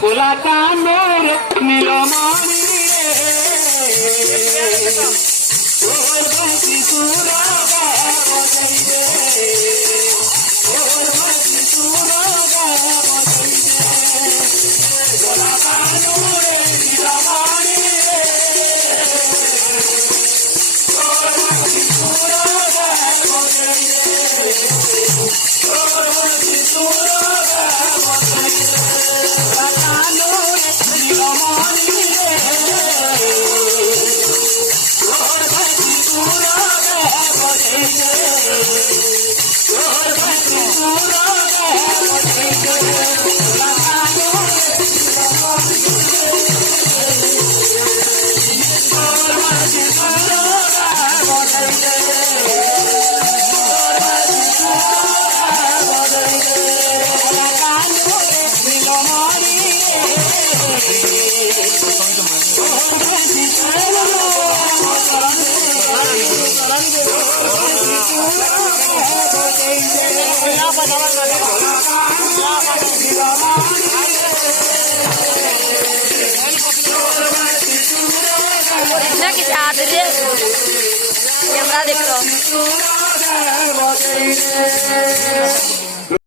Cola का मोर मिलो मानी और बंसी सूरा बजाई दे और बंसी सूरा बजाई दे कोला का मोर मिलो मानी और बंसी सूरा बजाई दे और बंसी सूरा बजाई दे कैमरा देख लो।